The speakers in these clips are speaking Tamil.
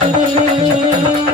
Thank you.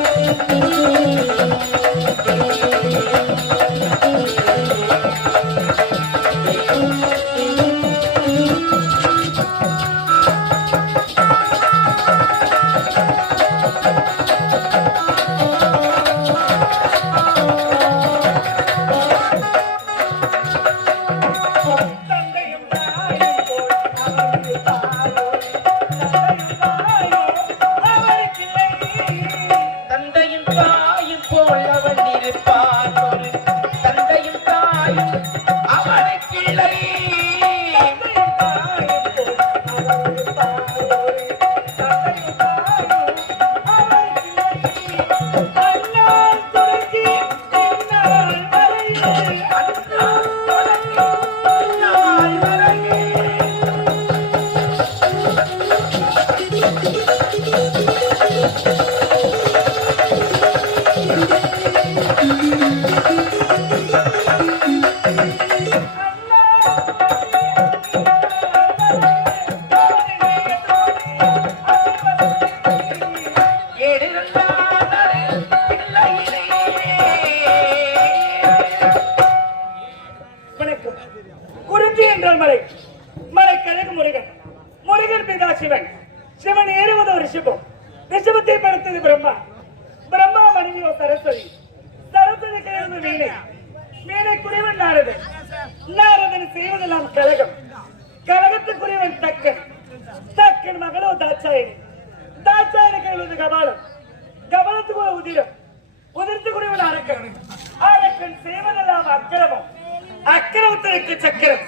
அக்கிரமத்திற்கு சக்கரம்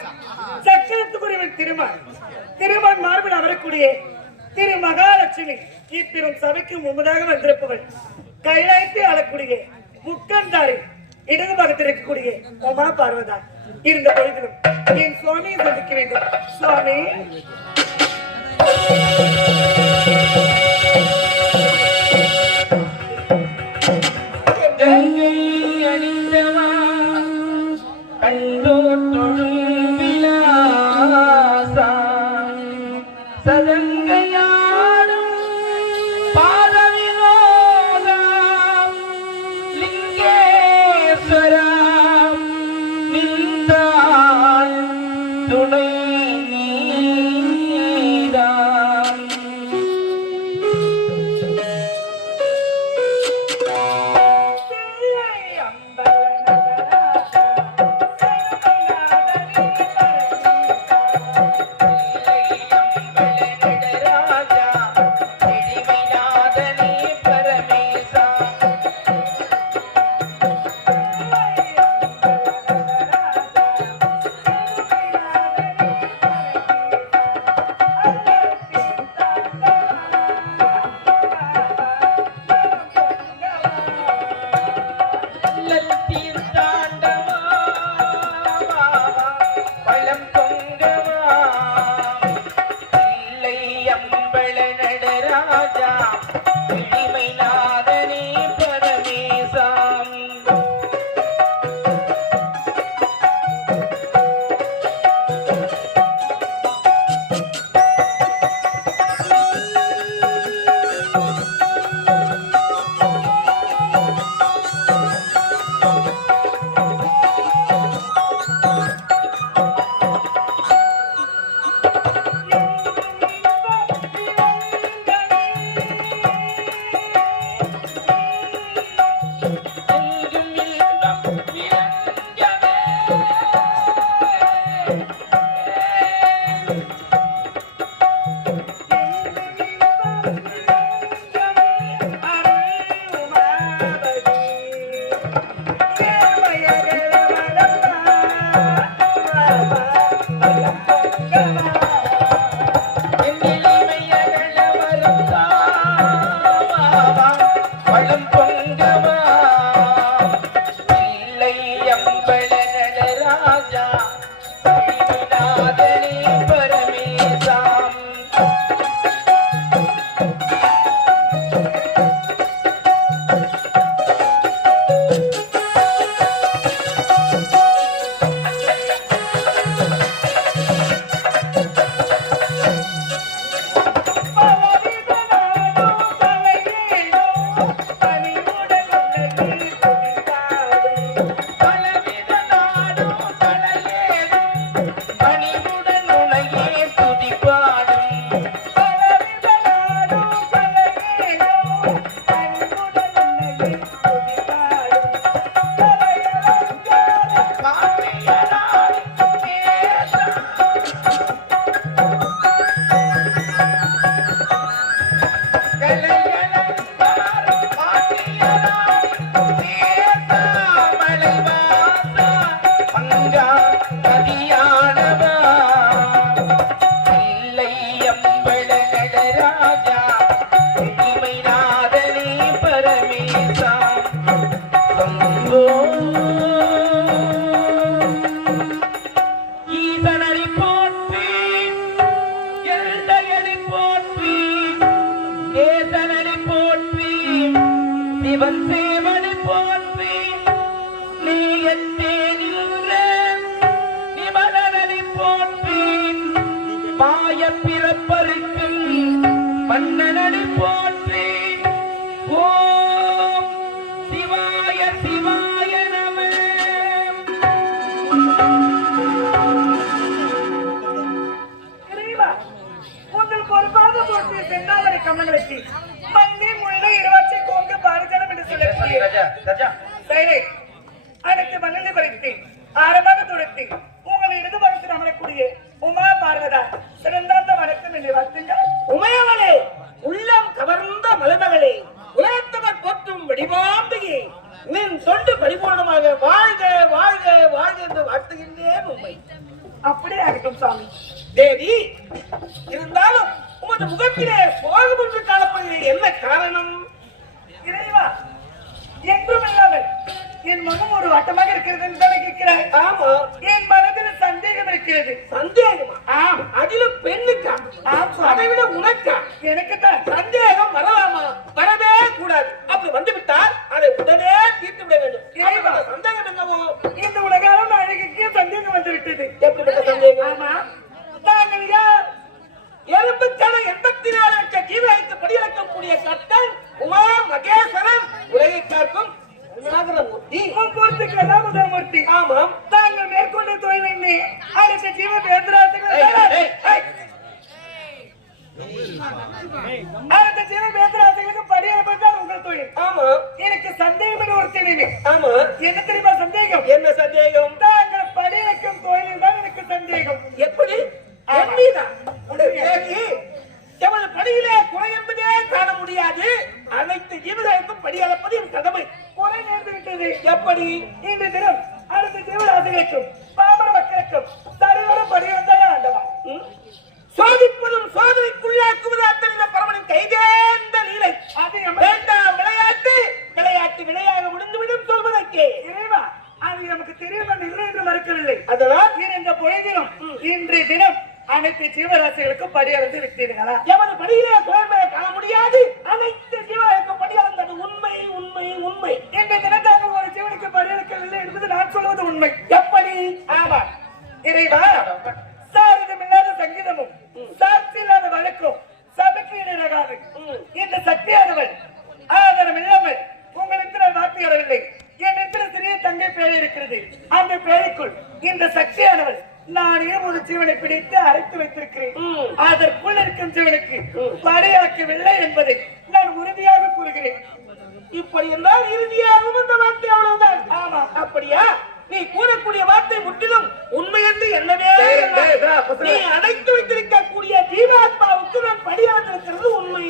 சக்கரத்துக்குரியவன் திருமால் திருமால் மார்பில் அமரக்கூடிய திரு மகாலட்சுமி இப்பெரும் சபைக்கு முன்பதாக வந்திருப்பவள் கைலாயத்தை ஆளக்கூடிய முக்கந்தாரி இடது பக்கத்தில் இருக்கக்கூடிய உமா பார்வதா இருந்த பொழுதிலும் என் சுவாமியை சந்திக்க வேண்டும். சுவாமி கேசனடி போற்றி சிவன் சேவனை போற்றி நீ எத்தே நின்ற நிமலனை போற்றி மாய பிறப்பருக்கும் மன்னனை போற்றி ஓம் சிவாய சிவாய நம. உங்கள் பொறுப்பாக போட்டிய சென்னாவரை கமலத்தி மண்ணி முள்ளை இருவாட்சி கோங்கு பாரிஜனம் என்று சொல்லக்கூடிய அனைத்து மண்ணை பறித்து ஆரமாக துடைத்து உங்களை இடது பக்கத்தில் அமரக்கூடிய உமா பார்வதா சிறந்தாந்த வணக்கம் என்னை வாழ்த்துங்கள். உமையவளே, உள்ளம் கவர்ந்த மலமகளே, உலகத்தவர் போற்றும் வடிவாம்பிகே, நின் தொண்டு பரிபூர்ணமாக வாழ்க வாழ்க வாழ்க என்று வாழ்த்துகின்றேன். உண்மை அப்படியே ஆகட்டும் சாமி. தேவி, இருந்தாலும் உமது முகத்திலே சோகம் ஒன்று காணப்படுகிறது. என்ன காரணம்? இறைவா, என்றும் இல்லாமல் என் முகம் ஒரு வட்டமாக இருக்கிறது என்று தானே கேட்கிறாய்? ஆமா. என் மனதில் சந்தேகம் இருக்கிறது. சந்தேகமா? ஆம். அதிலும் பெண்ணுக்கா? அதை விட உனக்கா? எனக்குத்தான். சந்தேகம் வரலாமா? வரவே கூடாது. அப்படி வந்துவிட்டால் அதை உடனே தீர்த்து விட வேண்டும். இறைவா, சந்தேகம் என்னவோ? இந்த உலகாலும் அழகுக்கே சந்தேகம் வந்துவிட்டது. எப்படிப்பட்ட சந்தேகம்? ஆமா, தாங்கள் யார்? எறும்புக்கான 84 லட்சம் ஜீவனுக்கு படியளக்கக்கூடிய கர்த்தன் உமா மகேஸ்வரன், உலகை காக்கும் நாகரமூர்த்தி. முதமூர்த்தி. ஆமாம். தாங்கள் மேற்கொண்ட தொழில் என்ன? அடுத்த ஜீவ பேதராசிகள் அடுத்த ஜீவ பேதராசிகளுக்கு படியளப்பட்டால் உங்கள் தொழில். ஆமா. எனக்கு சந்தேகம் ஒரு தெளிவு. ஆமா. என்ன தெரியுமா சந்தேகம்? என்ன சந்தேகம்? தாங்கள் படியளக்கும் தொழிலில் தான் எனக்கு சந்தேகம். எப்படி? எமது படியிலே குறை என்பதே காண முடியாது. அனைத்து ஜீவர்களுக்கும் படி அளப்பது என் கடமை. குறை நேர்ந்து விட்டது. எப்படி? இந்த தினம் அடுத்த ஜீவராசிகளுக்கும் பாமர மக்களுக்கும் சரிவர படி வந்தால் ஆண்டவா. சோதிப்பதும் சோதனைக்குள்ளாக்குவது அத்தனை பரமனின் கைதேர்ந்த லீலை. அது வேண்டாம் விளையாட்டு. விளையாட்டு விளையாக முடிந்துவிடும் சொல்வதற்கே. இறைவா, அது நமக்கு தெரியும் இல்லை என்று மறுக்கவில்லை. அதனால் இந்த பொழுதிலும் இன்றைய தினம் அனைத்து ஜீவராசிகளுக்கும் படியளந்து விட்டீர்களா? எமது படியிலே குறைமையை காண முடியாது. அனைத்து ஜீவர்களுக்கும் படியளந்தது உண்மை உண்மை உண்மை. இந்த தினத்தார்கள் ஒரு ஜீவனுக்கு படியளக்கவில்லை என்பது நான் சொல்வது உண்மை. எப்படி? ஆமா இறைவா, சாரிதம் இல்லாத சங்கீதமும் சாட்சி இல்லாத வழக்கும் சபைக்கு இணையராகாது. இந்த சக்தியானவள் ஆதாரம் இல்லாமல் உங்களுக்கு நான் வார்த்தை வரவில்லை. என்னிடத்தில் சிறிய தங்கை பேர் இருக்கிறது. அந்த பேருக்குள் இந்த சக்தியானவள் நானே ஒரு ஜீவனை பிடித்து அழைத்து வைத்திருக்கிறேன். அதற்குள் இருக்கும் ஜீவனுக்கு படையாக்கவில்லை என்பதை நான் உறுதியாக கூறுகிறேன். இப்படி என்றால் இறுதியாகவும் இந்த வார்த்தை அவ்வளவுதான். ஆமா. அப்படியா? நீ கூறக்கூடிய வார்த்தை முற்றிலும் உண்மை என்று என்னவே நீ அடைத்து வைத்திருக்கக்கூடிய ஜீவாத்மாவுக்கு நான் படியாந்திருக்கிறது உண்மை.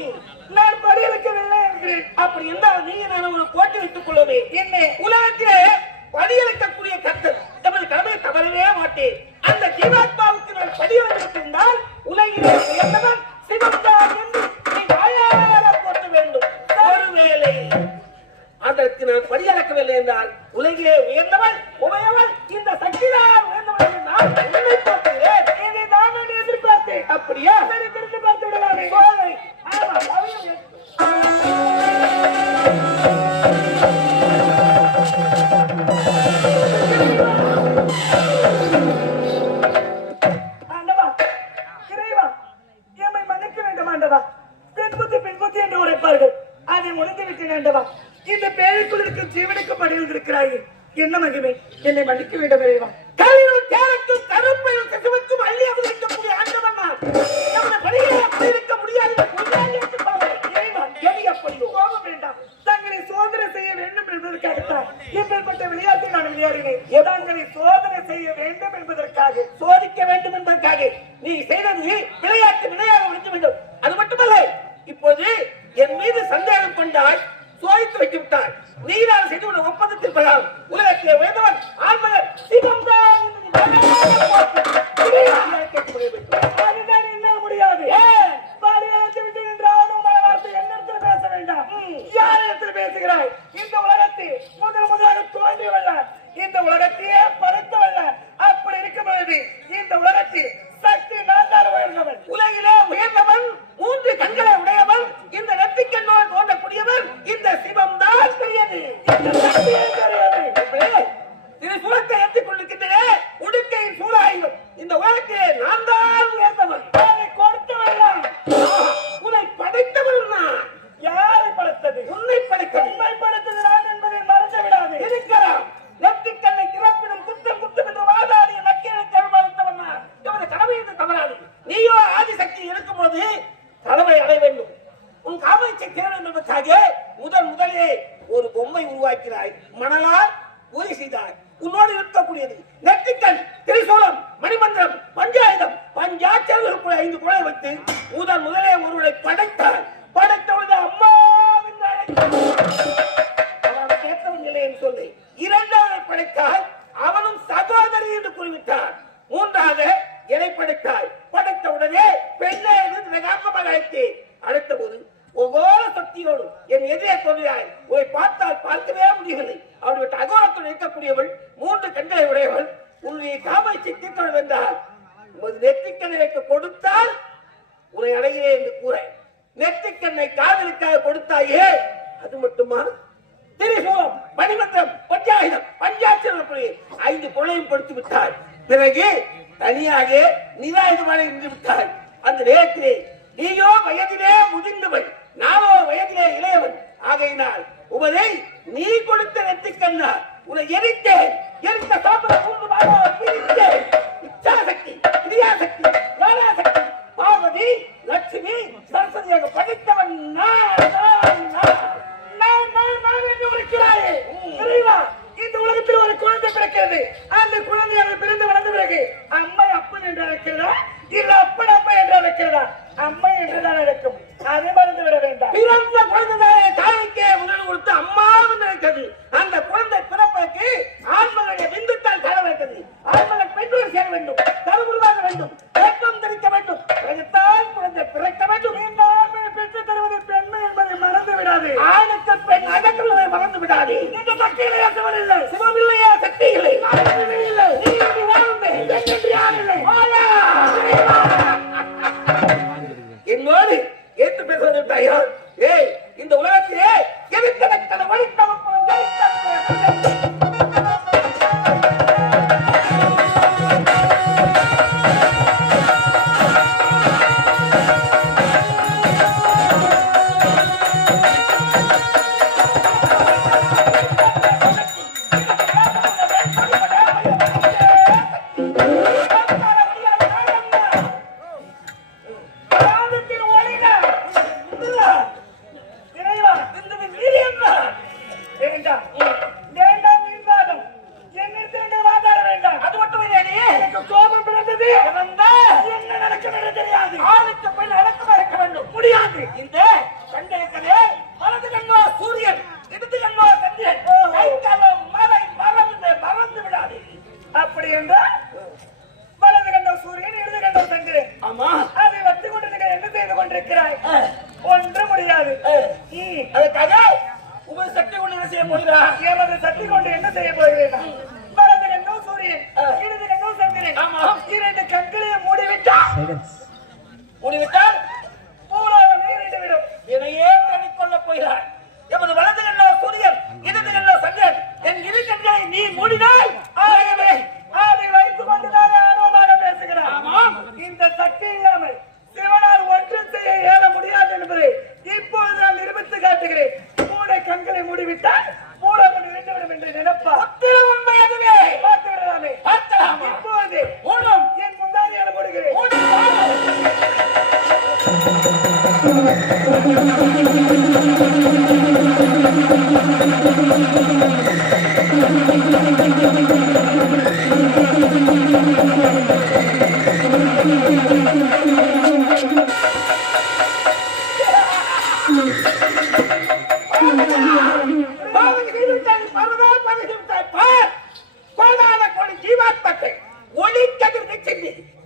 நான் படியெடுக்கவில்லை என்கிறேன். அப்படி என்றால் நீங்க நான் ஒரு போட்டி வைத்துக் கொள்ளுவேன். என்ன? உலகத்திலே படியெடுக்கக்கூடிய கர்த்தர் நமது கடமையை தவறவே மாட்டேன். அந்த ஜீவாத்மாவுக்கு நான் படியெடுத்திருந்தால் உலகிலே உயர்ந்தவன் சிவம்தான் என்று நீ வாயார போட்ட வேண்டும். ஒருவேளை அதற்கு நான் படியளக்கவில்லை என்றால் உலகிலே உயர்ந்தவன் உமையவன் இந்த சக்திதான் உயர்ந்தவன் என்று நான் உண்மை போட்டுகிறேன். இதை நான் எதிர்பார்த்தேன். அப்படியா? சரி, திருப்பி பார்த்து விடலாமே. சோதனை. ஆமா, ஆண்டவா, இறைவா, எம்மை மன்னிக்க வேண்டும் ஆண்டவா. பெண்புத்தி என்று உரைப்பார்கள். அதை உணர்ந்து விட்டேன் ஆண்டவா. இந்த பேருக்குள் இருக்கும் ஜீவனுக்கு படியில் இருக்கிறாயே, என்ன மகிமை. என்னை மன்னிக்க வேண்டும் இறைவா. கலியும் கேரட்டும் கருப்பையும் கசுவுக்கும் அள்ளி அவதரிக்கக்கூடிய ஆண்டவன் நான். நம்முடைய படிகளை அப்படி இருக்க முடியாது. இறைவா, எப்படியோ கோபம் வேண்டாம். தங்களை சோதனை செய்ய வேண்டும் என்பதற்காகத்தான் இப்பேற்பட்ட விளையாட்டை நான் விளையாடினேன். தங்களை சோதனை செய்ய வேண்டும் என்பதற்காக, சோதிக்க வேண்டும் என்பதற்காக நீ செய்தது விளையாட்டு விளையாக முடிந்து வேண்டும். அது மட்டுமல்ல, இப்போது என் மீது சந்தேகம் கொண்டால் சோதித்து வைத்து விட்டார். நீரால் செய்து ஒரு ஒப்பந்தத்தில் பெறாம். உலகத்திலே உயர்ந்தவன் ஆண்மகன் சிவம்தான். அதுதான் என்னால் முடியாது. பாரியாளத்தை விட்டு நின்றாலும் வார்த்தை என்னிடத்தில் பேச வேண்டாம். யாரிடத்தில் பேசுகிறாய்? இந்த உலகத்தை முதலாக தோன்றியவள்ளான். இந்த உலகத்தையே படைத்தவள்ளான். அப்படி இருக்கும் பொழுது இந்த உலகத்தில் சக்தி நான் தான் உயர்ந்தவன். உலகிலே உயர்ந்தவன், 3 கண்களை உடையவன், இந்த நெற்றிக்கண்ணோடு தோன்றக்கூடியவன் இந்த சிவம் தான். விட்டது. உண்மைப்படுத்தது நான் என்பதை மறந்து விடாது. இருக்கிறான். நெற்றிக்கண்ணை திறப்பினும் குத்தம் குத்தம் என்று வாதாடிய நக்கீரனுக்கு அனுமதித்தவன் நான். இவரது கடமை என்று தவறாது. நீயோ ஆதிசக்தி இருக்கும்போது கடமை அடைய வேண்டும். உன் காமத்தை திற வேண்டும் என்பதற்காக முதலே ஒரு பொம்மை உருவாக்கினாய். மணலால் உரை செய்தாய். உன்னோடு இருக்கக்கூடியது நெற்றிக்கண், திரிசூலம், மணிமந்திரம், பஞ்சாயுதம், பஞ்சாட்சர்களுக்குள்ள 5 குழை வைத்து முதலே ஒருவரை படைத்தார். படைத்தவனது அம்மா என்று அழைத்தார். அவன் கேட்டவன் இல்லை என்று சொல்லி 2வது படைத்தால் அவனும் சகோதரி என்று கூறிவிட்டார். 3வது என்னை படைத்தாய். படைத்தவுடனே பெண்ணே என்று வெகாக்கமாக அழைத்தேன். அடுத்த போது ஒவ்வொரு சக்தியோடு என் எதிரே தோன்றினாய். உன்னை பார்த்தால் பார்க்கவே முடியவில்லை. அவருடைய அகோரத்தில் இருக்கக்கூடியவள் 3 கண்களை உடையவள். உன்னுடைய காமாட்சி தீர்த்தவள் என்றால் உமது நெற்றிக்கண்ணை வைக்க கொடுத்தால் உன்னை அடைகிறேன் என்று கூற நெற்றிக்கண்ணை காதலுக்காக கொடுத்தாயே. அது மட்டுமா? திரிசூலம், மணிமந்திரம், பஞ்சாயுதம், பஞ்சாட்சரம் 5 கொலையும் கொடுத்து விட்டாய். பிறகு தனியாக நிராயுதமாக இருந்து விட்டாய். அந்த நேரத்திலே நீயோ வயதிலே முதிர்ந்தவன், நானோ வயதிலே இளையவன். ஆகையினால் உமதை நீ கொடுத்த நெற்றிக்கண்ணா உன்னை எரித்தேன். எரித்த சாப்பிட பிரித்தேன். இச்சாசக்தி, கிரியாசக்தி, ஞானாசக்தி, பார்வதி, லட்சுமி, சரஸ்வதியாக படித்தவன் நான் என்று உரைக்கிறாயே. இந்த உலகத்தில் ஒரு குழந்தை பிறக்கிறது. அந்த குழந்தையாக பிறந்து வளர்ந்த பிறகு அம்மை அப்பன் என்று அழைக்கிறதா, இல்ல அப்பன் அம்மா என்று அழைக்கிறதா? அம்மா என்றுதான் அழைக்கும். அதை மறந்து விட வேண்டாம். பிறந்த குழந்தை தாய்க்கே முதல் கொடுத்து அம்மா என்று அழைக்கிறது. அந்த குழந்தை பிறப்பதற்கு ஆண்மகனை விந்துத்தால் தர வேண்டது. ஆண்மகன் பெண்ணோடு சேர வேண்டும், தருமுருவாக வேண்டும், வேட்டம் தரிக்க வேண்டும். பிறகுத்தான் குழந்தை பிறக்க வேண்டும். பெற்று தருவது பெண்மை என்பதை மறந்து விடாது. ஆணுக்கு பெண் அடக்குவதை மறந்து விடாது. இந்த சக்தியிலே இல்லை, சிவமில்லையா? சக்தி இல்லை, இல்லை. நீ என்று வாழ்ந்து என்று யார் இல்லை. என்னோடு ஏற்று பேசுவது தாயா? ஏய், இந்த உலகத்திலே எதிர்த்தன வழித்தவன் மூடிவிட்டால் பூராவும் நீரிட்டு விடும். என்னையே தேடிக்கொள்ளப் போகிறார். எமது வலது கண்ணோ சூரியன், இடது கண்ணோ சந்திரன். என் இரு கண்களை நீ மூடினால் ஆகவே அதை வைத்துக் கொண்டுதானே ஆர்வமாக பேசுகிறார். இந்த சக்தி இல்லாமல் சிவனால் ஒன்று செய்ய இயல முடியாது என்பதை இப்போது நான் நிரூபித்து காட்டுகிறேன். மூளை கண்களை மூடிவிட்டால் பூராவும் நிறைந்துவிடும் என்று நினைப்பார். உண்மை அதுவே. பார்த்து விடலாமே. இப்போது மூடும் என் முந்தானியான மூடுகிறேன்.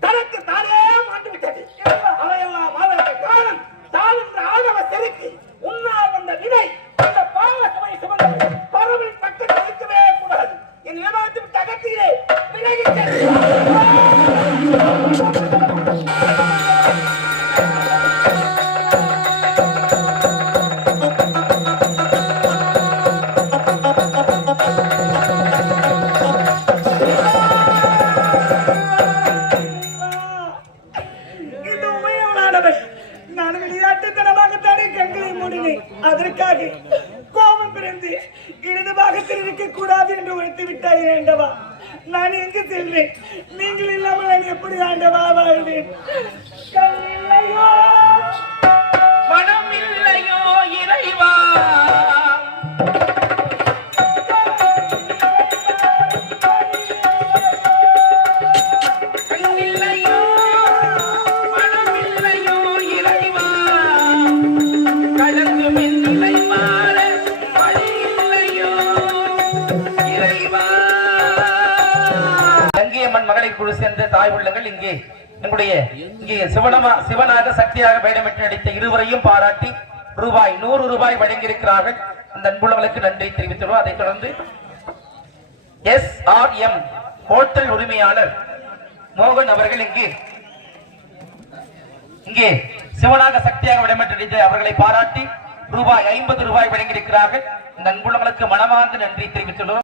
தனக்கு தானே மாண்டு விட்டது. அவையெல்லாம் காரணம் தான் என்ற ஆணவ செருக்கு உன்னால் வந்த வினை. அந்த பாவ சுமை சுமந்தது பரவின் பக்கத்தில் இருக்கவே கூடாது. என் ஏமாற்றி விட்டு அகத்திலே விலகி நான் விளையாட்டுத்தனமாகத்தானே கண்களை மூடினேன். அதற்காக கோபம் உலகத்தில் இருக்க கூடாது என்று உழைத்து விட்டாய் ஆண்டவா. நான் எங்கு செல்வேன்? நீங்கள் இல்லாமல் நான் எப்படி ஆண்டவா வாழ்வேன்? கண்ணில்லையோ மனம் இல்லையோ இறைவா, கண்ணில்லையோ மனம் இல்லையோ இறைவா, கலந்து மின் நிலை மாற வழி இல்லையோ இறைவா. கங்கையம்மன் மகளிர் குழு சேர்ந்த தாய் உள்ளங்கள் இங்கே சிவனாக சக்தியாக வேடமிட்டு நடித்த இருவரையும் பாராட்டி ரூபாய் 100 வழங்கியிருக்கிறார்கள். அந்த அன்புள்ளவர்களுக்கு நன்றி தெரிவித்துள்ளோம். அதைத் தொடர்ந்து SRM ஹோட்டல் உரிமையாளர் மோகன் அவர்கள் இங்கே சிவனாக சக்தியாக வேடமிட்டு நடித்த அவர்களை பாராட்டி ரூபாய் 50 வழங்கியிருக்கிறார்கள். அந்த அன்புள்ளவர்களுக்கு மனமார்ந்த நன்றி தெரிவித்துள்ளோம்.